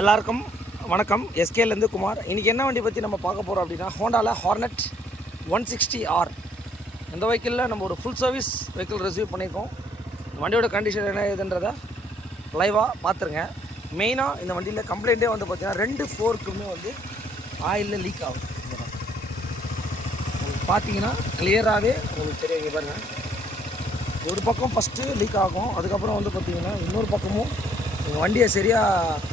எல்லாருக்கும் வணக்கம். எஸ்கேலேருந்து குமார். இன்றைக்கி என்ன வண்டி பற்றி நம்ம பார்க்க போகிறோம் அப்படின்னா, ஹோண்டாவில் ஹார்னட் 160R. இந்த வெஹிக்கிளில் நம்ம ஒரு ஃபுல் சர்வீஸ் வெஹிக்கிள் ரிசீவ் பண்ணியிருக்கோம். வண்டியோட கண்டிஷன் என்ன ஏதுன்றதை லைவாக பார்த்துருங்க. மெயினாக இந்த வண்டியில் கம்ப்ளைண்ட்டே வந்து பார்த்திங்கன்னா 2 ஃபோர்க்குமே வந்து ஆயிலில் லீக் ஆகும். உங்களுக்கு பார்த்தீங்கன்னா கிளியராகவே உங்களுக்கு தெரியும். பாருங்கள், ஒரு பக்கம் ஃபஸ்ட்டு லீக் ஆகும், அதுக்கப்புறம் வந்து பார்த்திங்கன்னா இன்னொரு பக்கமும் உங்கள் வண்டியை சரியாக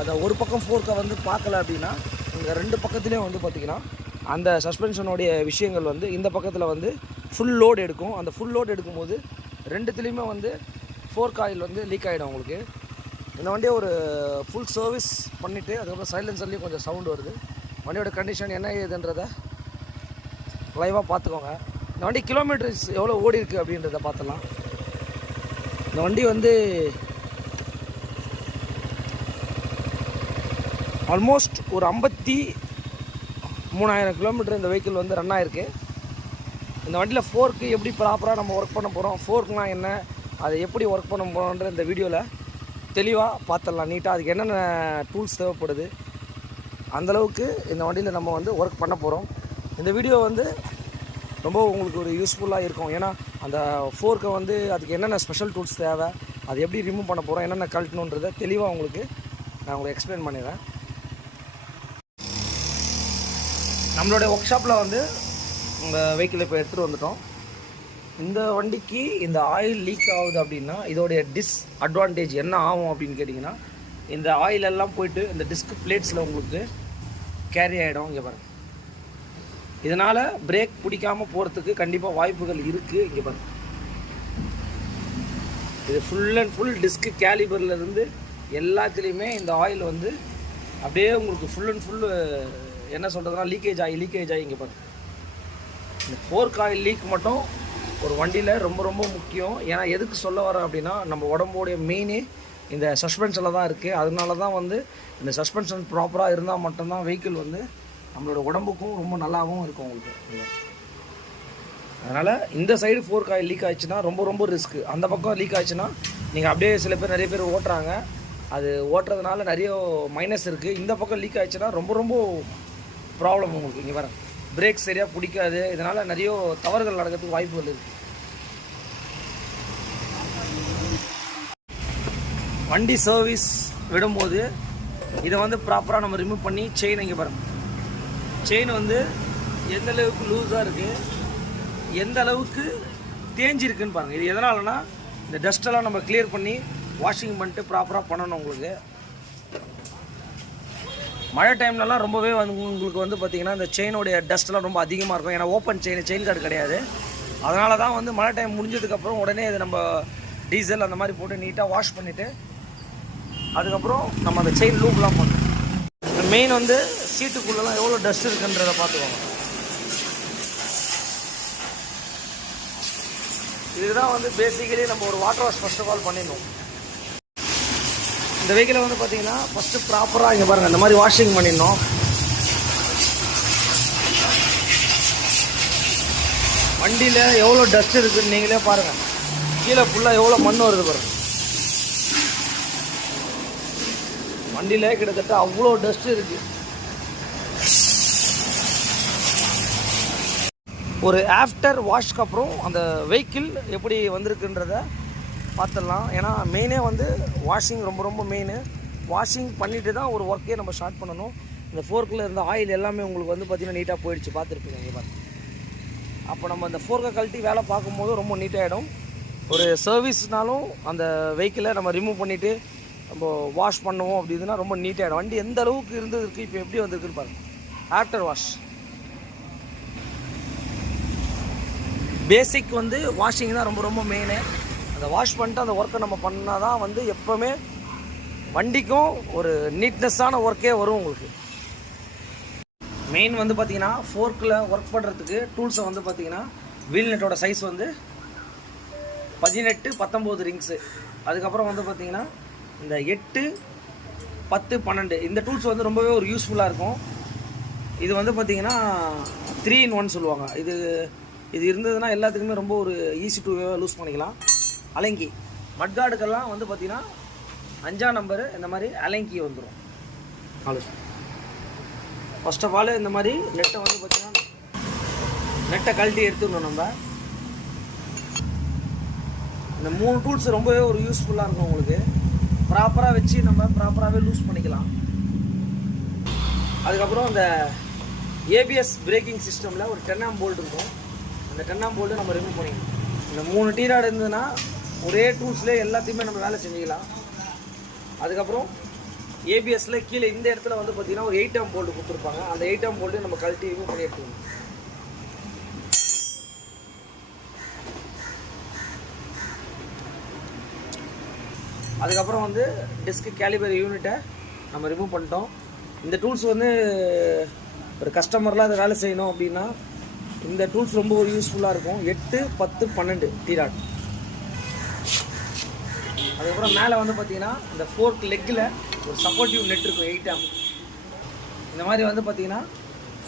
அதை ஒரு பக்கம் ஃபோர்க்கை வந்து பார்க்கல அப்படின்னா இந்த 2 பக்கத்துலேயும் வந்து பார்த்திங்கன்னா அந்த சஸ்பென்ஷனுடைய விஷயங்கள் வந்து இந்த பக்கத்தில் வந்து ஃபுல் லோடு எடுக்கும். அந்த ஃபுல் லோடு எடுக்கும்போது 2த்துலேயுமே வந்து ஃபோர்க் ஆயில் வந்து லீக் ஆகிடும் உங்களுக்கு. இந்த வண்டியை ஒரு ஃபுல் சர்வீஸ் பண்ணிவிட்டு அதுக்கப்புறம் சைலன்சர்லேயும் கொஞ்சம் சவுண்டு வருது. வண்டியோட கண்டிஷன் என்ன ஏதுன்றதை லைவாக பார்த்துக்கோங்க. இந்த வண்டி கிலோமீட்டர்ஸ் எவ்வளோ ஓடி இருக்குது அப்படின்றத பார்த்துடலாம். இந்த வண்டி வந்து ஆல்மோஸ்ட் ஒரு 53,000 கிலோமீட்டர் இந்த வெஹிக்கிள் வந்து ரன் ஆகிருக்கு. இந்த வண்டியில் ஃபோர்க்கு எப்படி ப்ராப்பராக நம்ம ஒர்க் பண்ண போகிறோம், ஃபோர்க்னால் என்ன, அதை எப்படி ஒர்க் பண்ண போகிறோன்ற இந்த வீடியோவில் தெளிவாக பார்த்துடலாம் நீட்டாக. அதுக்கு என்னென்ன டூல்ஸ் தேவைப்படுது அந்தளவுக்கு இந்த வண்டியில் நம்ம வந்து ஒர்க் பண்ண போகிறோம். இந்த வீடியோ வந்து ரொம்ப உங்களுக்கு ஒரு யூஸ்ஃபுல்லாக இருக்கும். ஏன்னா அந்த ஃபோர்க்கை வந்து அதுக்கு என்னென்ன ஸ்பெஷல் டூல்ஸ் தேவை, அதை எப்படி ரிமூவ் பண்ண போகிறோம், என்னென்ன கழட்டணுன்றதை தெளிவாக நான் உங்களுக்கு எக்ஸ்பிளைன் பண்ணிடுறேன். நம்மளுடைய ஒர்க் ஷாப்பில் வந்து உங்கள் வெஹிக்கிள் இப்போ எடுத்துகிட்டு வந்துட்டோம். இந்த வண்டிக்கு இந்த ஆயில் லீக் ஆகுது அப்படின்னா இதோடைய டிஸ்அட்வான்டேஜ் என்ன ஆகும் அப்படின்னு கேட்டிங்கன்னா, இந்த ஆயில் எல்லாம் போயிட்டு இந்த டிஸ்க் பிளேட்ஸில் உங்களுக்கு கேரி ஆகிடும். இங்கே பாருங்கள், இதனால் பிரேக் பிடிக்காமல் போகிறதுக்கு கண்டிப்பாக வாய்ப்புகள் இருக்குது. இங்கே பாருங்கள், இது ஃபுல் அண்ட் ஃபுல் டிஸ்க்கு கேலிபர்லேருந்து எல்லாத்துலேயுமே இந்த ஆயில் வந்து அப்படியே உங்களுக்கு ஃபுல் அண்ட் ஃபுல்லு என்ன சொல்கிறதுனா லீக்கேஜ் ஆகி இங்கே பாருங்கள். இந்த ஃபோர்க் ஆயில் லீக் மட்டும் ஒரு வண்டியில் ரொம்ப ரொம்ப முக்கியம். ஏன்னா எதுக்கு சொல்ல வரேன் அப்படின்னா, நம்ம உடம்போடைய மெயினே இந்த சஸ்பென்ஷனில் தான் இருக்குது. அதனால தான் வந்து இந்த சஸ்பென்ஷன் ப்ராப்பராக இருந்தால் மட்டும்தான் வெஹிக்கிள் வந்து நம்மளோட உடம்புக்கும் ரொம்ப நல்லாவும் இருக்கும் உங்களுக்கு. அதனால் இந்த சைடு ஃபோர்க் ஆயில் லீக் ஆகிடுச்சுன்னா ரொம்ப ரொம்ப ரிஸ்க்கு. அந்த பக்கம் லீக் ஆச்சுன்னா நீங்கள் அப்படியே நிறைய பேர் ஓட்டுறாங்க, அது ஓட்டுறதுனால நிறைய மைனஸ் இருக்குது. இந்த பக்கம் லீக் ஆகிடுச்சுன்னா ரொம்ப ரொம்ப ப்ராப்ளம் உங்களுக்கு. இங்கே பாருங்கள், பிரேக் சரியாக பிடிக்காது, இதனால் நிறைய தவறுகள் நடக்கிறதுக்கு வாய்ப்புகள் இருக்குது. வண்டி சர்வீஸ் விடும்போது இதை வந்து ப்ராப்பராக நம்ம ரிமூவ் பண்ணி செயின், இங்கே பாருங்கள், செயின் வந்து எந்த அளவுக்கு லூஸாக இருக்குது, எந்த அளவுக்கு தேஞ்சிருக்குன்னு பாருங்கள். இது எதனாலனா இந்த டஸ்ட்டெல்லாம் நம்ம கிளியர் பண்ணி வாஷிங் பண்ணிட்டு ப்ராப்பராக பண்ணணும். உங்களுக்கு மழை டைம்லலாம் ரொம்பவே வந்து உங்களுக்கு வந்து பார்த்திங்கன்னா இந்த செயினோடைய டஸ்ட்லாம் ரொம்ப அதிகமாக இருக்கும். ஏன்னா ஓப்பன் செயின் கார்டு கிடையாது. அதனால தான் வந்து மழை டைம் முடிஞ்சதுக்கப்புறம் உடனே இது நம்ம டீசல் அந்த மாதிரி போட்டு நீட்டாக வாஷ் பண்ணிவிட்டு அதுக்கப்புறம் நம்ம அந்த செயின் லூப்லாம் பண்ணணும். மெயின் வந்து சீட்டுக்குள்ளெல்லாம் எவ்வளோ டஸ்ட் இருக்குன்றதை பார்த்துக்கோங்க. இதுதான் வந்து பேசிக்கலி நம்ம ஒரு water wash first of all பண்ணிடணும். இந்த வெஹிக்கிளை வந்து பார்த்தீங்கன்னா ஃபஸ்ட்டு ப்ராப்பராக இங்கே பாருங்கள், இந்த மாதிரி வாஷிங் பண்ணிடணும். வண்டியில் எவ்வளோ டஸ்ட் இருக்குதுன்னு நீங்களே பாருங்கள். கீழே ஃபுல்லாக எவ்வளோ மண் வருது பாருங்கள். வண்டியில் கிட்டத்தட்ட அவ்வளோ டஸ்ட் இருக்குது. ஒரு ஆஃப்டர் வாஷ்க்கு அப்புறம் அந்த வெஹிக்கிள் எப்படி வந்திருக்குன்றத பார்த்துடலாம். ஏன்னா மெயினே வந்து வாஷிங் ரொம்ப ரொம்ப மெயின். வாஷிங் பண்ணிவிட்டு தான் ஒரு ஒர்க்கே நம்ம ஸ்டார்ட் பண்ணணும். இந்த ஃபோர்க்கில் இருந்த ஆயில் எல்லாமே உங்களுக்கு வந்து பார்த்திங்கன்னா நீட்டாக போயிடுச்சு, பார்த்துருப்பீங்க இங்கே பாருங்க. அப்போ நம்ம அந்த ஃபோர்க்கை கழட்டி வேலை பார்க்கும்போது ரொம்ப நீட்டாகிடும். ஒரு சர்வீஸ்னாலும் அந்த வெஹிக்கிளை நம்ம ரிமூவ் பண்ணிவிட்டு நம்ம வாஷ் பண்ணுவோம் அப்படின்னா ரொம்ப நீட்டாகிடும். வண்டி எந்த அளவுக்கு இருந்ததுக்கு இப்போ எப்படி வந்திருக்குன்னு பாருங்கள். ஆஃப்டர் வாஷ் பேசிக் வந்து வாஷிங் தான் ரொம்ப ரொம்ப மெயினு. அந்த வாஷ் பண்ணிட்டு அந்த ஒர்க்கை நம்ம பண்ணால் தான் வந்து எப்போவுமே வண்டிக்கும் ஒரு நீட்னஸ்ஸான ஒர்க்கே வரும் உங்களுக்கு. மெயின் வந்து பார்த்திங்கன்னா ஃபோர்க்கில் ஒர்க் பண்ணுறதுக்கு டூல்ஸை வந்து பார்த்திங்கன்னா வீல் நெட்டோட சைஸ் வந்து 18, 19 ரிங்ஸு. அதுக்கப்புறம் வந்து பார்த்திங்கன்னா இந்த 8, 10, 12 இந்த டூல்ஸ் வந்து ரொம்பவே ஒரு யூஸ்ஃபுல்லாக இருக்கும். இது வந்து பார்த்திங்கன்னா 3 in 1 சொல்லுவாங்க. இது இருந்ததுன்னா எல்லாத்துக்குமே ரொம்ப ஒரு ஈஸி டு லூஸ் பண்ணிக்கலாம். அலங்கி மட்கார்டுக்கெல்லாம் வந்து பார்த்திங்கன்னா 5ஆம் நம்பரு இந்த மாதிரி அலங்கி வந்துடும். 4 ஸ்க்ரூ. ஃபர்ஸ்ட் ஆஃப் ஆல் இந்த மாதிரி நெட்டை வந்து பார்த்தீங்கன்னா நெட்டை கழட்டி எடுத்துடணும். நம்ம இந்த 3 டூல்ஸ் ரொம்பவே ஒரு யூஸ்ஃபுல்லாக இருக்கும் உங்களுக்கு. ப்ராப்பராக வச்சு நம்ம ப்ராப்பராகவே லூஸ் பண்ணிக்கலாம். அதுக்கப்புறம் இந்த ஏபிஎஸ் பிரேக்கிங் சிஸ்டமில் ஒரு 10 ஆம் போல்ட் இருக்கும். அந்த 10 ஆம் போல்ட்டு நம்ம ரிமூவ் பண்ணிக்கலாம். இந்த 3 டீராட் இருந்ததுன்னா ஒரே டூல்ஸ்லேயே எல்லாத்தையுமே நம்ம வேலை செஞ்சுக்கலாம். அதுக்கப்புறம் ஏபிஎஸ்ல கீழே இந்த இடத்துல வந்து பார்த்தீங்கன்னா ஒரு 8 ஆம் போல்ட் கொடுத்துருப்பாங்க. அந்த 8 ஆம் போல்ட்டு நம்ம கழட்டி ரிமூவ் பண்ணி எடுத்துக்கணும். அதுக்கப்புறம் வந்து டிஸ்க் கேலிபர் யூனிட்டை நம்ம ரிமூவ் பண்ணிட்டோம். இந்த டூல்ஸ் வந்து ஒரு கஸ்டமர்லாம் அதை வேலை செய்யணும் அப்படின்னா இந்த டூல்ஸ் ரொம்ப ஒரு யூஸ்ஃபுல்லாக இருக்கும். 8, 10, 12 டீராட். அதுக்கப்புறம் மேலே வந்து பார்த்தீங்கன்னா இந்த ஃபோர்க் லெக்கில் ஒரு சப்போர்ட்டிவ் நெட் இருக்கும் 8 ஆம். இந்த மாதிரி வந்து பார்த்தீங்கன்னா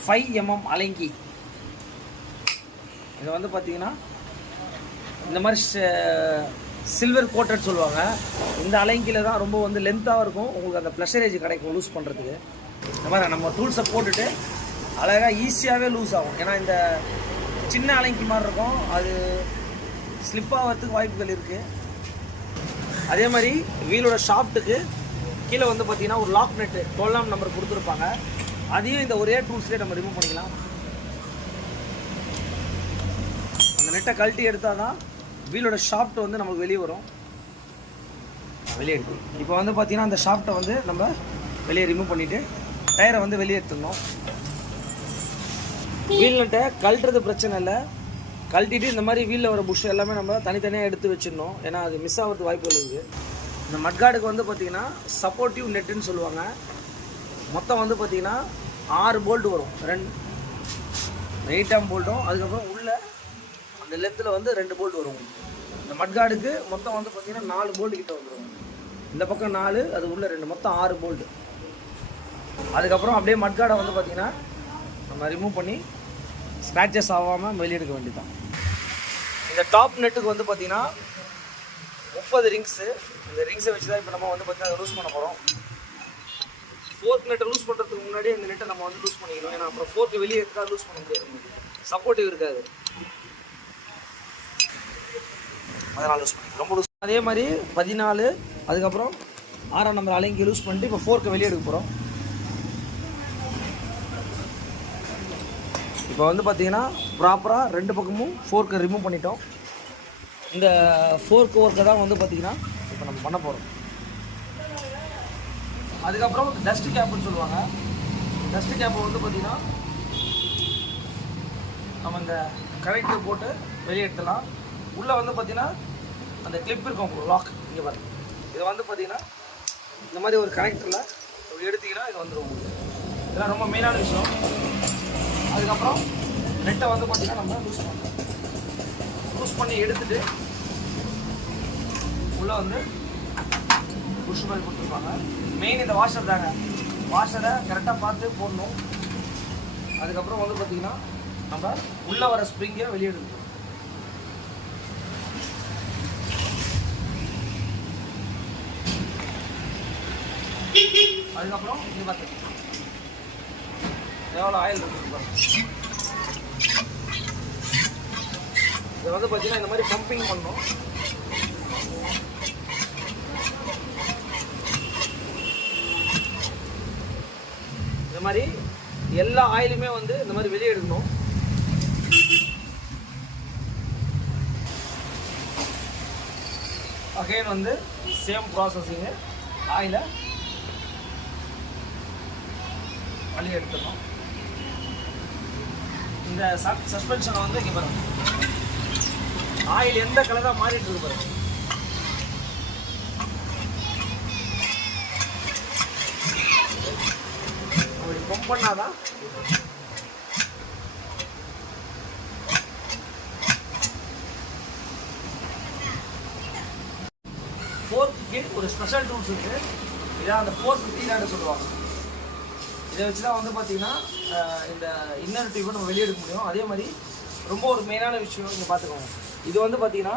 5 mm அலங்கி. இதை வந்து பார்த்தீங்கன்னா இந்த மாதிரி சில்வர் கோட்டட் சொல்லுவாங்க. இந்த அலங்கியில் தான் ரொம்ப வந்து லென்த்தாக இருக்கும். உங்களுக்கு அந்த ப்ளஷரேஜ் கிடைக்கும் லூஸ் பண்ணுறதுக்கு. இந்த மாதிரி நம்ம டூல்ஸை போட்டுட்டு அழகாக ஈஸியாகவே லூஸ் ஆகும். ஏன்னா இந்த சின்ன அலங்கி மாதிரி இருக்கும், அது ஸ்லிப் ஆகிறதுக்கு வாய்ப்புகள் இருக்குது. அதே மாதிரி வீலோட ஷாஃப்ட்டுக்கு கீழே வந்து பார்த்தீங்கன்னா ஒரு லாக் நெட்டு 12 ஆம் நம்பர் கொடுத்துருப்பாங்க. அதையும் இந்த ஒரே டூல்ஸ்லேயே நம்ம ரிமூவ் பண்ணிக்கலாம். அந்த நெட்டை கழட்டி எடுத்தால் தான் வீலோட ஷாஃப்ட் வந்து நமக்கு வெளியே வரும். வெளியே எடுக்கும். இப்போ வந்து பார்த்தீங்கன்னா அந்த ஷாஃப்ட்டை வந்து நம்ம வெளியே ரிமூவ் பண்ணிவிட்டு டயரை வந்து வெளியே எடுத்துடணும். வீல் நட்டை கழட்டுறது பிரச்சனை இல்லை. கழட்டிட்டு இந்த மாதிரி வீலில் வர புஷ் எல்லாமே நம்ம தனித்தனியாக எடுத்து வச்சிடணும். ஏன்னா அது மிஸ் ஆகிறதுக்கு வாய்ப்புகள் இருக்குது. இந்த மட்கார்டுக்கு வந்து பார்த்திங்கன்னா சப்போர்ட்டிவ் நெட்டுன்னு சொல்லுவாங்க. மொத்தம் வந்து பார்த்திங்கன்னா 6 போல்ட் வரும். 8 ஆம் போல்ட்டும் அதுக்கப்புறம் உள்ள அந்த லெத்தில் வந்து 2 போல்ட் வரும். இந்த மட்கார்டுக்கு மொத்தம் வந்து பார்த்திங்கன்னா 4 போல்ட் கிட்ட வந்துடும். இந்த பக்கம் 4, அது உள்ள 2, மொத்தம் 6 போல்ட். அதுக்கப்புறம் அப்படியே மட்கார்டை வந்து பார்த்திங்கன்னா நம்ம ரிமூவ் பண்ணி ஸ்க்ராச்சஸ் ஆகாமல் வெளியெடுக்க வேண்டியதான். இந்த டாப் நெட்டுக்கு வந்து பார்த்திங்கன்னா 30 ரிங்ஸு. இந்த ரிங்ஸை வச்சு தான் இப்போ நம்ம வந்து பார்த்திங்கன்னா லூஸ் பண்ண போகிறோம். ஃபோர்க் நெட்டை லூஸ் பண்ணுறதுக்கு முன்னாடியே இந்த நெட்டை நம்ம வந்து லூஸ் பண்ணிக்கணும். ஏன்னா அப்புறம் ஃபோர்க்கு வெளியே எடுத்தால் லூஸ் பண்ண முடியாது, சப்போர்ட்டிவ் இருக்காது. அதனால் லூஸ் பண்ணி ரொம்ப லூஸ். அதே மாதிரி 14, அதுக்கப்புறம் 6 நம்பர் அலங்கி லூஸ் பண்ணிட்டு இப்போ ஃபோர்க்கை வெளியே எடுக்க போகிறோம். இப்போ வந்து பார்த்தீங்கன்னா ப்ராப்பராக 2 பக்கமும் ஃபோர்க்கை ரிமூவ் பண்ணிட்டோம். இந்த ஃபோர்க் ஒர்க்கை தான் வந்து பார்த்திங்கன்னா இப்போ நம்ம பண்ண போகிறோம். அதுக்கப்புறம் டஸ்ட் கேப்புன்னு சொல்லுவாங்க. டஸ்ட் கேப்பை வந்து பார்த்திங்கன்னா நம்ம இந்த கனெக்டர் போட்டு வெளியே எடுத்துடலாம். உள்ளே வந்து பார்த்திங்கன்னா அந்த கிளிப் இருக்கும், லாக் இங்கே பாருங்க. இதை வந்து பார்த்திங்கன்னா இந்த மாதிரி ஒரு கனெக்டரில் எடுத்திங்கன்னா இது வந்துடும் உங்களுக்கு. இதெல்லாம் ரொம்ப மெயினான விஷயம். அதுக்கப்புறம் நெட்டை வந்து பார்த்திங்கன்னா நம்ம லூஸ் பண்ணி எடுத்துகிட்டு உள்ளே வந்து புஷ் மாதிரி கொடுத்துருப்பாங்க. மெயின் இந்த வாஷர் தாங்க. வாஷரை கரெக்டாக பார்த்து போடணும். அதுக்கப்புறம் வந்து பார்த்திங்கன்னா நம்ம உள்ளே வர ஸ்ப்ரிங்கை வெளியே எடுக்கணும். அதுக்கப்புறம் இது பார்த்து எவ்வளோ ஆயில் இருக்குது. இதை வந்து பார்த்தீங்கன்னா இந்த மாதிரி பம்பிங் பண்ணணும். இந்த மாதிரி எல்லா ஆயிலுமே வந்து இந்த மாதிரி வெளியே எடுக்கணும். அகைன் வந்து சேம் ப்ராசஸிங்கு. ஆயிலை வெளியே எடுத்துடணும். இந்த சஸ்பென்ஷனை வந்து இங்கே பாருங்க, ஆயில் எந்த கலராக மாறிட்டு இருக்கு பாருங்க. அப்படி பம்ப் பண்ணாதான் ஃபோர்க்கு ஒரு ஸ்பெஷல் டூல்ஸ் இருக்குது. இதான் அந்த ஃபோர்க் டீராடு சொல்லுவாங்க. இதை வச்சு தான் வந்து பார்த்தீங்கன்னா இந்த இன்னர் டியூபை நம்ம வெளியே எடுக்க முடியும். அதே மாதிரி ரொம்ப ஒரு மெயினான விஷயம் இங்கே பார்த்துக்கோங்க. இது வந்து பார்த்தீங்கன்னா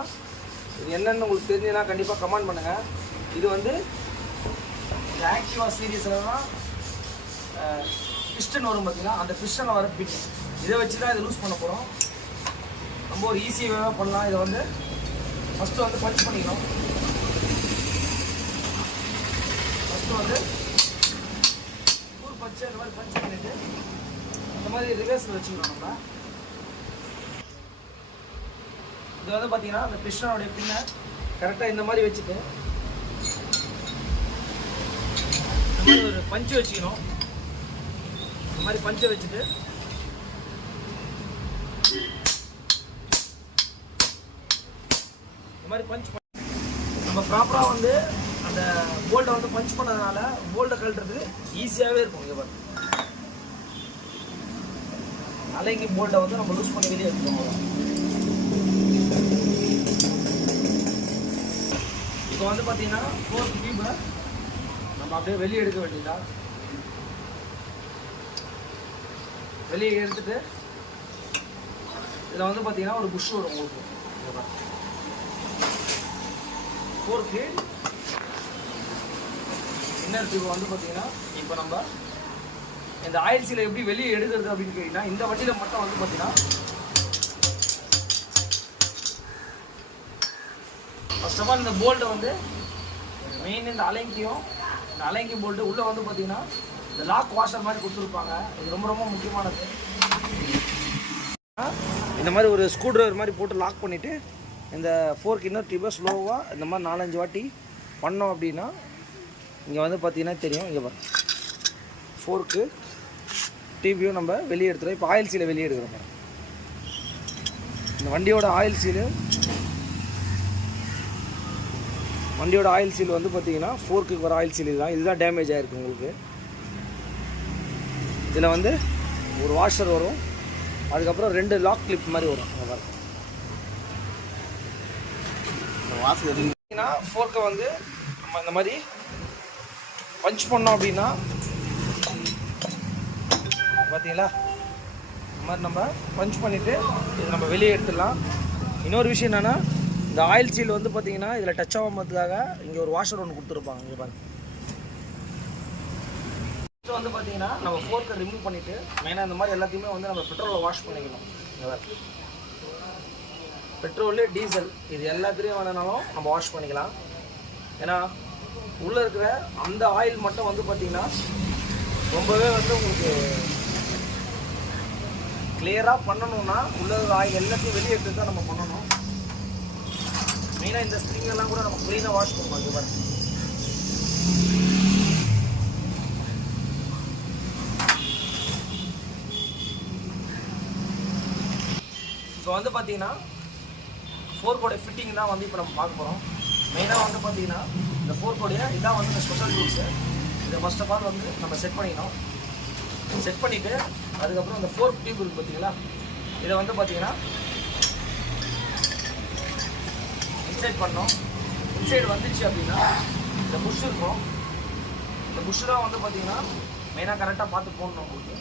இது என்னென்னு உங்களுக்கு தெரிஞ்சுன்னா கண்டிப்பாக கமெண்ட் பண்ணுங்கள். இது வந்து இந்த ஆக்டிவா சீரீஸில் தான் பிஸ்டன் வரும் பார்த்தீங்கன்னா, அந்த பிஸ்டனில் வர பின் இதை வச்சு தான் இதை லூஸ் பண்ண போகிறோம். ரொம்ப ஒரு ஈஸி வேவாக பண்ணலாம். இதை வந்து ஃபஸ்ட்டு வந்து பஞ்ச் பண்ணிக்கணும். ஃபஸ்ட்டு வந்து பஞ்சு அந்த மாதிரி பஞ்ச் பண்ணிவிட்டு இந்த மாதிரி ரிவர்ஸில் வச்சுக்கணும். நம்ம இது வந்து பார்த்தீங்கன்னா அந்த பிஸ்டனுடைய பின்னை கரெக்டாக இந்த மாதிரி வச்சுட்டு இந்த மாதிரி ஒரு பஞ்சு வச்சுக்கணும். இந்த மாதிரி பஞ்சை வச்சுட்டு இந்த மாதிரி பஞ்ச் நம்ம ப்ராப்பராக வந்து அந்த போல்ட்டை வந்து பஞ்ச் பண்ணதுனால போல்ட்டை கழட்டுறது ஈஸியாகவே இருக்கும். இங்கே பாருங்க, அலைங்கி போல்ட்டை வந்து நம்ம லூஸ் பண்ணி வெளியே எடுத்துக்கோங்க. இப்போ வந்து பார்த்தீங்கன்னா 4 டியூபை நம்ம அப்படியே வெளியே எடுக்க வேண்டியதா. வெளியே எடுத்துட்டு இதில் வந்து பார்த்தீங்கன்னா ஒரு புஷ் வரும் உங்களுக்கு. 4க்கு இன்னர் டியூப் வந்து பார்த்தீங்கன்னா இப்போ நம்ம இந்த ஆயில் சீலை எப்படி வெளியே எடுக்கிறது அப்படின்னு கேட்டிங்கன்னா, இந்த வண்டியில் மட்டும் வந்து பார்த்தீங்கன்னா ஃபர்ஸ்ட் ஆஃப் ஆல் இந்த போல்ட்டை வந்து மெயின் இந்த அலைங்கி போல்ட்டு உள்ளே வந்து பார்த்தீங்கன்னா இந்த லாக் வாஷர் மாதிரி கொடுத்துருப்பாங்க. இது ரொம்ப ரொம்ப முக்கியமானது. இந்த மாதிரி ஒரு ஸ்க்ரூ ட்ரைவர் மாதிரி போட்டு லாக் பண்ணிவிட்டு இந்த 4க்கு இன்னர் டியூபை ஸ்லோவாக இந்த மாதிரி 4-5 வாட்டி பண்ணோம் அப்படின்னா இங்கே வந்து பார்த்தீங்கன்னா தெரியும். இங்கே பாருங்க, 4க்கு டியூபையும் நம்ம வெளியே எடுத்துகிறோம். இப்போ ஆயில் சீலை வெளியே எடுக்கிறோம் பாருங்க. இந்த வண்டியோட ஆயில் சீல் வந்து பார்த்தீங்கன்னா 4க்கு வர ஆயில் சீல் இதுதான் டேமேஜ் ஆகிருக்கு உங்களுக்கு. இதில் வந்து ஒரு வாஷர் வரும், அதுக்கப்புறம் 2 லாக் கிளிப் மாதிரி வரும். அங்கே பாருங்க, வாஷர் பார்த்தீங்கன்னா 4க்கு வந்து நம்ம இந்த மாதிரி பஞ்ச் பண்ணோம் அப்படின்னா பார்த்தீங்களா, இந்த மாதிரி நம்ம பஞ்ச் பண்ணிவிட்டு இது நம்ம வெளியே எடுத்துடலாம். இன்னொரு விஷயம் என்னென்னா, இந்த ஆயில் சீல் வந்து பார்த்தீங்கன்னா இதில் டச் ஆகாமதுக்காக இங்கே ஒரு வாஷர் ஒன்று கொடுத்துருப்பாங்க. இங்கே பாருங்க, வந்து பார்த்தீங்கன்னா நம்ம 4க்கு ரிமூவ் பண்ணிவிட்டு மெயினாக இந்த மாதிரி எல்லாத்தையுமே வந்து நம்ம பெட்ரோலில் வாஷ் பண்ணிக்கணும். பெட்ரோலு, டீசல் இது எல்லாத்துலேயும் வேணுனாலும் நம்ம வாஷ் பண்ணிக்கலாம். ஏன்னா உள்ளே இருக்கிற அந்த ஆயில் மட்டும் வந்து பார்த்தீங்கன்னா ரொம்பவே வந்து உங்களுக்கு கிளியராக பண்ணணும்னா உள்ள ஆயில் எல்லாத்தையும் வெளியே எடுத்து தான் நம்ம பண்ணணும். மெயினாக இந்த ஸ்ப்ரிங்கெல்லாம் கூட நம்ம க்ளீனாக வாஷ் பண்ணணும். அது பாருங்க, இப்போ வந்து பார்த்தீங்கன்னா 4 ஃபிட்டிங் தான் வந்து இப்போ நம்ம பார்க்க போகிறோம். மெயினாக வந்து பார்த்தீங்கன்னா இந்த 4 இதான் வந்து இந்த ஸ்பெஷல் டூல்ஸு. இதை ஃபர்ஸ்ட் ஆஃப் ஆல் வந்து நம்ம செட் பண்ணிக்கணும். செட் பண்ணிவிட்டு அதுக்கப்புறம் இந்த 4 டியூப் இருக்குது பார்த்தீங்களா, இதை வந்து பார்த்தீங்கன்னா இன்சைட் பண்ணோம். இன்சைடு வந்துச்சு அப்படின்னா இந்த புஷ் இருக்கும். இந்த புஷ் தான் வந்து பார்த்தீங்கன்னா மெயினாக கரெக்டாக பார்த்து போடணும் உங்களுக்கு.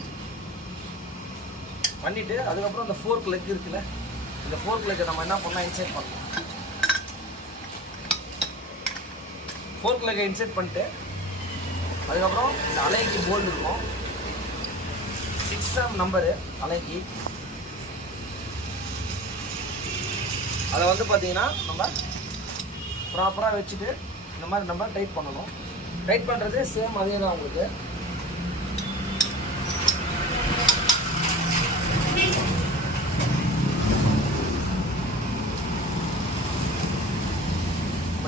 பண்ணிவிட்டு அதுக்கப்புறம் இந்த 4 லெக் இருக்குல்ல, இந்த 4 லெக்கை நம்ம என்ன பண்ணால் இன்சைட் பண்ணணும். 4 லெக்கை இன்சைட் பண்ணிட்டு அதுக்கப்புறம் இந்த அலைங்கி போல்டு இருக்கும். 6M number அலைங்கி. அதை வந்து பார்த்தீங்கன்னா நம்ம ப்ராப்பராக வச்சுட்டு இந்த மாதிரி நம்ம டைட் பண்ணணும். டைட் பண்ணுறது சேம் அதே தான் உங்களுக்கு.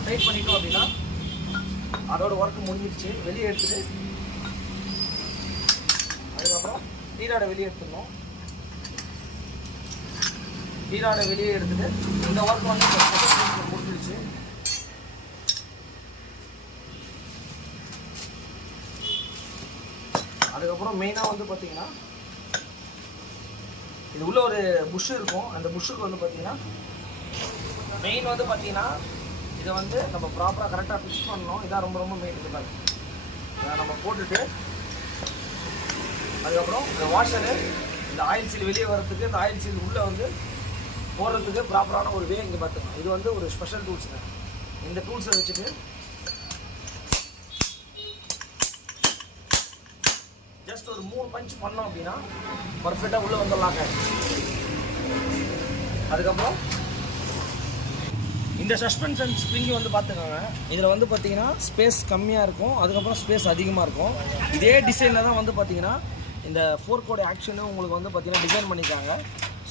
டைட் பண்ணிட்டோம் அப்படின்னா அதோட ஒர்க்கு முடிஞ்சிடுச்சு. வெளியே எடுத்துட்டு அதுக்கப்புறம் டீராடை வெளியே எடுத்துடணும். டீராடை வெளியே எடுத்துட்டு இந்த ஒர்க் வந்து முடிஞ்சிடுச்சு. அதுக்கப்புறம் மெயினாக வந்து பார்த்தீங்கன்னா இது உள்ள ஒரு புஷ் இருக்கும். அந்த புஷ்ஷுக்கு வந்து பார்த்தீங்கன்னா மெயின் வந்து பார்த்தீங்கன்னா இதை வந்து நம்ம ப்ராப்பராக கரெக்டாக ஃபிக்ஸ் பண்ணணும். இதான் ரொம்ப ரொம்ப மெயின். இது பாருங்க, இதை நம்ம போட்டுட்டு அதுக்கப்புறம் இந்த வாஷரு இந்த ஆயில் சீல் வெளியே வர்றதுக்கு இந்த ஆயில் சீல் உள்ளே வந்து போடுறதுக்கு ப்ராப்பரான ஒரு வே இங்கே பார்த்துக்கணும். இது வந்து ஒரு ஸ்பெஷல் டூல்ஸுங்க. இந்த டூல்ஸை வச்சுட்டு ஜஸ்ட் ஒரு 3 பஞ்ச் பண்ணோம் அப்படின்னா பர்ஃபெக்டாக உள்ளே வந்துடலாங்க. அதுக்கப்புறம் இந்த சஸ்பென்ஷன் ஸ்ப்ரிங்கு வந்து பார்த்துக்கோங்க, இதில் வந்து பார்த்தீங்கன்னா ஸ்பேஸ் கம்மியாக இருக்கும், அதுக்கப்புறம் ஸ்பேஸ் அதிகமாக இருக்கும். இதே டிசைனில் தான் வந்து பார்த்தீங்கன்னா இந்த ஃபோர்க்கோட ஆக்ஷனும் உங்களுக்கு வந்து பார்த்தீங்கன்னா டிசைன் பண்ணியிருக்காங்க.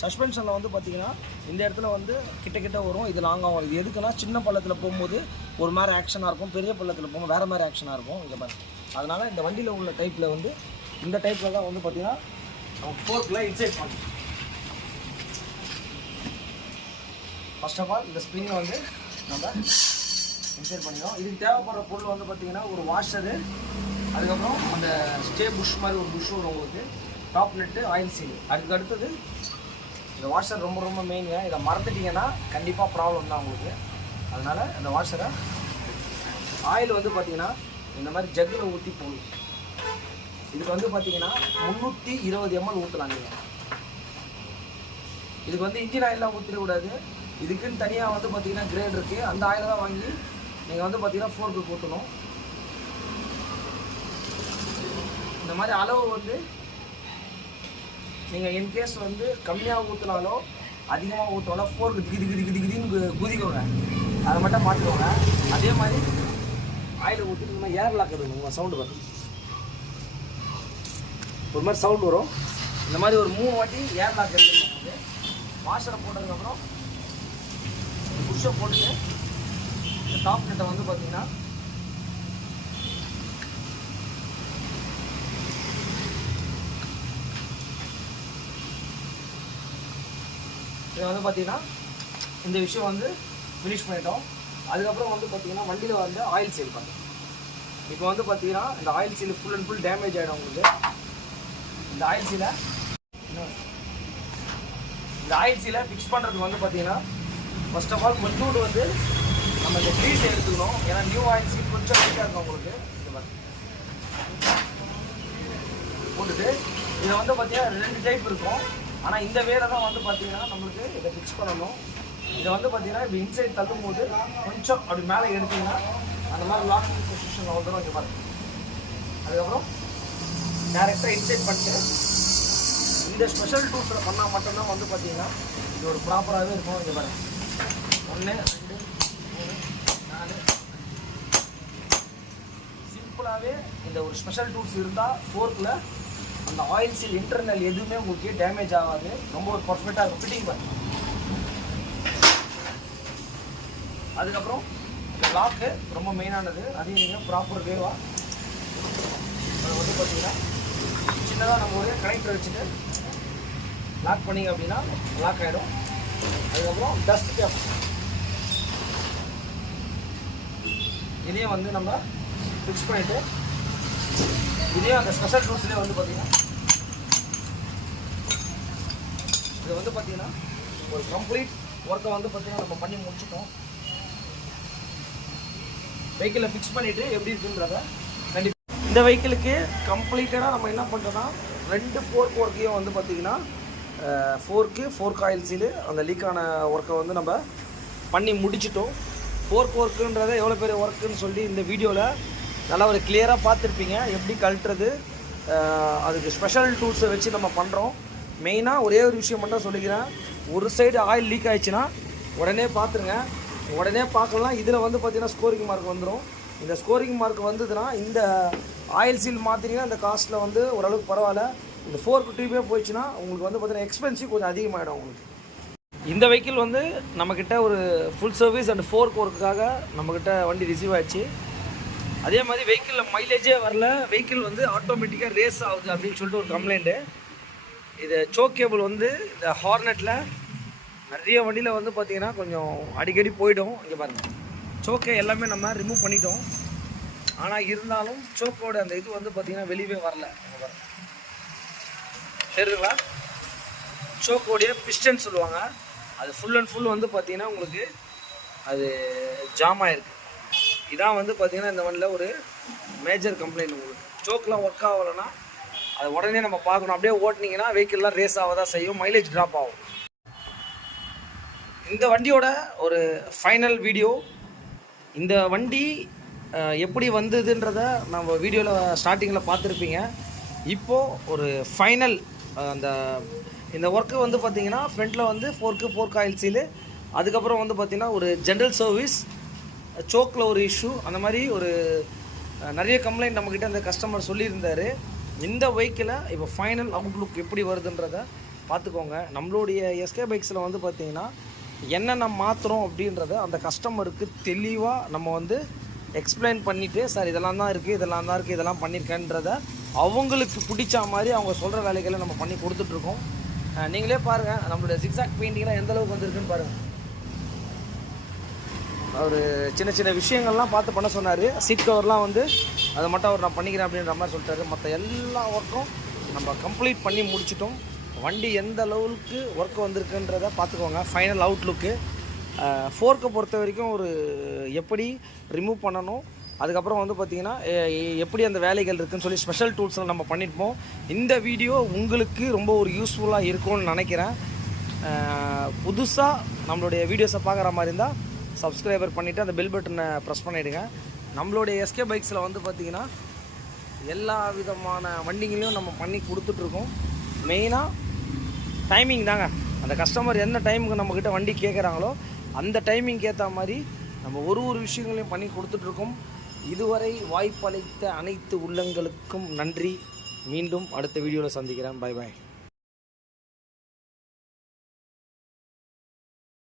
சஸ்பென்ஷனில் வந்து பார்த்தீங்கன்னா இந்த இடத்துல வந்து கிட்ட வரும், இது லாங்காக வரும். இது எதுக்குன்னா சின்ன பள்ளத்தில் போகும்போது ஒரு மாதிரி ஆக்ஷனாக இருக்கும், பெரிய பள்ளத்தில் போகும்போது வேறு மாதிரி ஆக்ஷனாக இருக்கும் இங்கே பாருங்க. அதனால் இந்த வண்டியில் உள்ள டைப்பில் வந்து இந்த டைப்பில் தான் வந்து பார்த்தீங்கன்னா ஃபோர்க்கில் இன்சைட் பண்ணும். ஃபர்ஸ்ட் ஆஃப் ஆல் இந்த ஸ்ப்ரிங்கை வந்து நம்ம இன்சைட் பண்ணிடும். இதுக்கு தேவைப்படுற பொருள் வந்து பார்த்தீங்கன்னா ஒரு வாஷரு, அதுக்கப்புறம் அந்த ஸ்டே புஷ் மாதிரி ஒரு புஷ் வரும் உங்களுக்கு, டாப் நெட்டு, ஆயில் சீல். அதுக்கு அடுத்தது இந்த வாஷர் ரொம்ப மெயினுங்க. இதை மறந்துட்டிங்கன்னா கண்டிப்பாக ப்ராப்ளம் தான் உங்களுக்கு. அதனால் இந்த வாஷரை ஆயில் வந்து பார்த்தீங்கன்னா இந்த மாதிரி ஜக்கில் ஊற்றி போடணும். இதுக்கு வந்து பார்த்தீங்கன்னா 320 ml ஊற்றலாம் நீங்கள். இதுக்கு வந்து இன்ஜின் ஆயிலெலாம் ஊற்றிடக்கூடாது, இதுக்குன்னு தனியாக வந்து பார்த்தீங்கன்னா கிரேட் இருக்குது, அந்த ஆயிலை தான் வாங்கி நீங்கள் வந்து பார்த்தீங்கன்னா ஃபோர்க்கு ஊற்றணும். இந்த மாதிரி அளவு வந்து நீங்கள் இன்கேஸ் வந்து கம்மியாக ஊற்றினாலோ அதிகமாக ஊற்றினாலோ ஃபோர்க்கு திகிதின்னு குதிக்கோங்க, அதை மட்டும் மாற்றிக்கோங்க. அதே மாதிரி ஆயில் ஊற்றிட்டு நம்ம ஏர் லாக் எடுக்கணும். உங்கள் சவுண்டு வரும், ஒரு மாதிரி சவுண்டு வரும். இந்த மாதிரி ஒரு 3 வாட்டி ஏர் லாக் எடுத்துக்கணும். வாஷரை போட்டதுக்கப்புறம் புஷ்ஷை போட்டுட்டு இந்த டாப் நெட்டை வந்து பார்த்தீங்கன்னா இதை வந்து பார்த்தீங்கன்னா இந்த விஷயம் வந்து ஃபினிஷ் பண்ணிட்டோம். அதுக்கப்புறம் வந்து பார்த்தீங்கன்னா வண்டியில் வந்து ஆயில் சீல் பண்ணுறோம். இப்போ வந்து பார்த்தீங்கன்னா இந்த oil seal full and full damage ஆகிடும் உங்களுக்கு. இந்த ஆயில் சீலை ஃபிக்ஸ் பண்ணுறதுக்கு வந்து பார்த்தீங்கன்னா ஃபர்ஸ்ட் ஆஃப் ஆல் கொஞ்சோண்டு வந்து நம்ம இந்த க்ரீஸ் எடுத்துக்கணும். ஏன்னா நியூ ஆயில் சீல் கொஞ்சம் லைட்டாக இருக்கும் உங்களுக்கு. இந்த மாதிரி போட்டுட்டு இதை வந்து பார்த்தீங்கன்னா 2 டைப் இருக்கும். ஆனால் இந்த வேலை தான் வந்து பார்த்தீங்கன்னா நம்மளுக்கு இதை ஃபிக்ஸ் பண்ணணும். இதை வந்து பார்த்தீங்கன்னா இப்படி இன்சைட் தள்ளும் போது கொஞ்சம் அப்படி மேலே எடுத்திங்கன்னா அந்த மாதிரி லாக்கிங் பொசிஷனில் வந்துடும் இங்கே பாருங்க. அதுக்கப்புறம் டேரெக்டாக இன்சைட் பண்ணிட்டு இந்த ஸ்பெஷல் டூல்ஸில் பண்ணால் மட்டும்தான் வந்து பார்த்தீங்கன்னா இது ஒரு ப்ராப்பராகவே இருக்கும். இங்கே பாருங்க, 1 2 3 4 சிம்பிளாகவே இந்த ஒரு ஸ்பெஷல் டூல்ஸ் இருந்தால் ஃபோர்க்கில் அந்த ஆயில் சீல் இன்டர்னல் எதுவுமே உங்களுக்கு டேமேஜ் ஆகாது, ரொம்ப ஒரு பர்ஃபெக்டாக இருக்கும் ஃபிட்டிங் பண்ணி. அதுக்கப்புறம் லாக்கு ரொம்ப மெயினானது, அதையும் நீங்கள் ப்ராப்பர் வேவாக அதை வந்து பார்த்தீங்கன்னா சின்னதாக நம்ம ஒரு கனெக்டர் வச்சுட்டு லாக் பண்ணிங்க அப்படின்னா லாக் ஆகிடும். அதுக்கப்புறம் டஸ்ட் கேப் இதையும் வந்து நம்ம ஃபிக்ஸ் பண்ணிவிட்டு இதையும் அந்த ஸ்பெஷல் டூல்ஸ்லேயே வந்து பார்த்தீங்கன்னா இது வந்து பார்த்தீங்கன்னா ஒரு கம்ப்ளீட் ஒர்க்கை வந்து பார்த்தீங்கன்னா நம்ம பண்ணி முடிச்சிட்டோம். வெஹிக்கிளை ஃபிக்ஸ் பண்ணிவிட்டு எப்படி இருக்குன்றத கண்டிப்பாக இந்த வெஹிக்கிளுக்கு கம்ப்ளீட்டடாக நம்ம என்ன பண்ணுறோன்னா 2 ஃபோர்க் ஒர்க்கையும் வந்து பார்த்திங்கன்னா ஃபோர்க் ஆயில் சீலு அந்த லீக்கான ஒர்க்கை வந்து நம்ம பண்ணி முடிச்சிட்டோம். ஃபோர்க் ஒர்க்குன்றதை எவ்வளோ பெரிய ஒர்க்குன்னு சொல்லி இந்த வீடியோவில் நல்லா ஒரு கிளியராக பார்த்துருப்பீங்க. எப்படி கழட்டுறது, அதுக்கு ஸ்பெஷல் டூல்ஸை வச்சு நம்ம பண்ணுறோம். மெயினாக ஒரே ஒரு விஷயம் மட்டும் சொல்லிக்கிறேன், ஒரு சைடு ஆயில் லீக் ஆகிடுச்சுன்னா உடனே பார்த்துருங்க. உடனே பார்க்கலாம், இதில் வந்து பார்த்திங்கன்னா ஸ்கோரிங் மார்க் வந்துடும். இந்த ஸ்கோரிங் மார்க் வந்ததுன்னா இந்த ஆயில் சீல் மாற்றினீங்கன்னா இந்த காஸ்ட்டில் வந்து ஓரளவுக்கு பரவாயில்ல. இந்த ஃபோர்க் டியூபே போயிடுச்சுன்னா உங்களுக்கு வந்து பார்த்திங்கன்னா எக்ஸ்பென்சிவ் கொஞ்சம் அதிகமாகிடும் உங்களுக்கு. இந்த வெஹிக்கிள் வந்து நம்மக்கிட்ட ஒரு ஃபுல் சர்வீஸ் அண்ட் ஃபோர்க் ஒர்க்குக்காக நம்மக்கிட்ட வண்டி ரிசீவ் ஆகிடுச்சு. அதே மாதிரி வெஹிக்கிளில் மைலேஜே வரல, வெஹிக்கிள் வந்து ஆட்டோமேட்டிக்காக ரேஸ் ஆகுது அப்படின்னு சொல்லிட்டு ஒரு கம்ப்ளைண்ட்டு. இது சோக் கேபிள் வந்து இந்த ஹார்னெட்டில் நிறைய வண்டியில் வந்து பார்த்திங்கன்னா கொஞ்சம் அடிக்கடி போயிடும். இங்கே பாருங்கள், சோக்கை எல்லாமே நம்ம ரிமூவ் பண்ணிட்டோம். ஆனால் இருந்தாலும் சோக்கோட அந்த இது வந்து பார்த்திங்கன்னா வெளியே வரல. தெரியுதுங்களா? சோக்கோடைய பிஸ்டன் சொல்லுவாங்க, அது ஃபுல் அண்ட் ஃபுல் வந்து பார்த்திங்கன்னா உங்களுக்கு அது ஜாம் ஆகிருக்கு. இதான் வந்து பார்த்திங்கன்னா இந்த வண்டியில் ஒரு மேஜர் கம்ப்ளைண்ட். உங்களுக்கு சோக்கெலாம் ஒர்க் ஆகலைன்னா அது உடனே நம்ம பார்க்கணும். அப்படியே ஓட்டினீங்கன்னா வெஹிக்கிள்லாம் ரேஸ் ஆக தான் செய்யும், மைலேஜ் ட்ராப் ஆகும். இந்த வண்டியோட ஒரு ஃபைனல் வீடியோ, இந்த வண்டி எப்படி வந்ததுன்றத நம்ம வீடியோவில் ஸ்டார்டிங்கில் பார்த்துருப்பீங்க. இப்போது ஒரு ஃபைனல் அந்த இந்த ஒர்க்கு வந்து பார்த்திங்கன்னா ஃப்ரண்ட்டில் வந்து ஃபோர்க் ஆயில் சீலு, அதுக்கப்புறம் வந்து பார்த்திங்கன்னா ஒரு ஜென்ரல் சர்வீஸ், சோக்கில் ஒரு இஷ்யூ, அந்த மாதிரி ஒரு நிறைய கம்ப்ளைண்ட் நம்மக்கிட்ட அந்த கஸ்டமர் சொல்லியிருந்தார். இந்த வெஹிக்கிளை இப்போ ஃபைனல் அவுட்லுக் எப்படி வருதுன்றதை பார்த்துக்கோங்க. நம்மளுடைய எஸ்கே பைக்ஸில் வந்து பார்த்திங்கன்னா என்னென்ன மாற்றுறோம் அப்படின்றத அந்த கஸ்டமருக்கு தெளிவாக நம்ம வந்து எக்ஸ்பிளைன் பண்ணிவிட்டு, சார் இதெல்லாம் தான் இருக்குது, இதெல்லாம் தான் இருக்குது, இதெல்லாம் பண்ணியிருக்கேன்றத அவங்களுக்கு பிடிச்ச மாதிரி அவங்க சொல்கிற வேலைகளை நம்ம பண்ணி கொடுத்துட்ருக்கோம். நீங்களே பாருங்கள் நம்மளுடைய ஜிக்ஸாக் பெயிண்டிங்லாம் எந்த அளவுக்கு வந்திருக்குன்னு பாருங்கள். ஒரு சின்ன சின்ன விஷயங்கள்லாம் பார்த்து பண்ண சொன்னார். சீட் கவர்லாம் வந்து அதை மட்டும் அவர் நான் பண்ணிக்கிறேன் அப்படின்ற மாதிரி சொல்லிட்டாரு. மற்ற எல்லா ஒர்க்கும் நம்ம கம்ப்ளீட் பண்ணி முடிச்சிட்டோம். வண்டி எந்த லெவலுக்கு ஒர்க் வந்திருக்குன்றதை பார்த்துக்கோங்க. ஃபைனல் அவுட்லுக்கு ஃபோர்க்கை பொறுத்த வரைக்கும் ஒரு எப்படி ரிமூவ் பண்ணணும், அதுக்கப்புறம் வந்து பார்த்திங்கன்னா எப்படி அந்த வேலைகள் இருக்குதுன்னு சொல்லி ஸ்பெஷல் டூல்ஸில் நம்ம பண்ணியிருப்போம். இந்த வீடியோ உங்களுக்கு ரொம்ப ஒரு யூஸ்ஃபுல்லாக இருக்கும்னு நினைக்கிறேன். புதுசாக நம்மளுடைய வீடியோஸை பார்க்குற மாதிரி இருந்தால் சப்ஸ்கிரைபர் பண்ணிவிட்டு அந்த பெல் பட்டனை ப்ரெஸ் பண்ணிவிடுங்க. நம்மளுடைய எஸ்கே பைக்ஸில் வந்து பார்த்திங்கன்னா எல்லா விதமான வண்டிங்களையும் நம்ம பண்ணி கொடுத்துட்ருக்கோம். மெயினாக டைமிங் தாங்க. அந்த கஸ்டமர் என்ன டைமுக்கு நம்மக்கிட்ட வண்டி கேட்குறாங்களோ அந்த டைமிங்க்கு ஏற்ற மாதிரி நம்ம ஒரு விஷயங்களையும் பண்ணி கொடுத்துட்ருக்கோம். இதுவரை வாய்ப்பளித்த அனைத்து உள்ளங்களுக்கும் நன்றி. மீண்டும் அடுத்த வீடியோவில் சந்திக்கிறேன். Bye bye.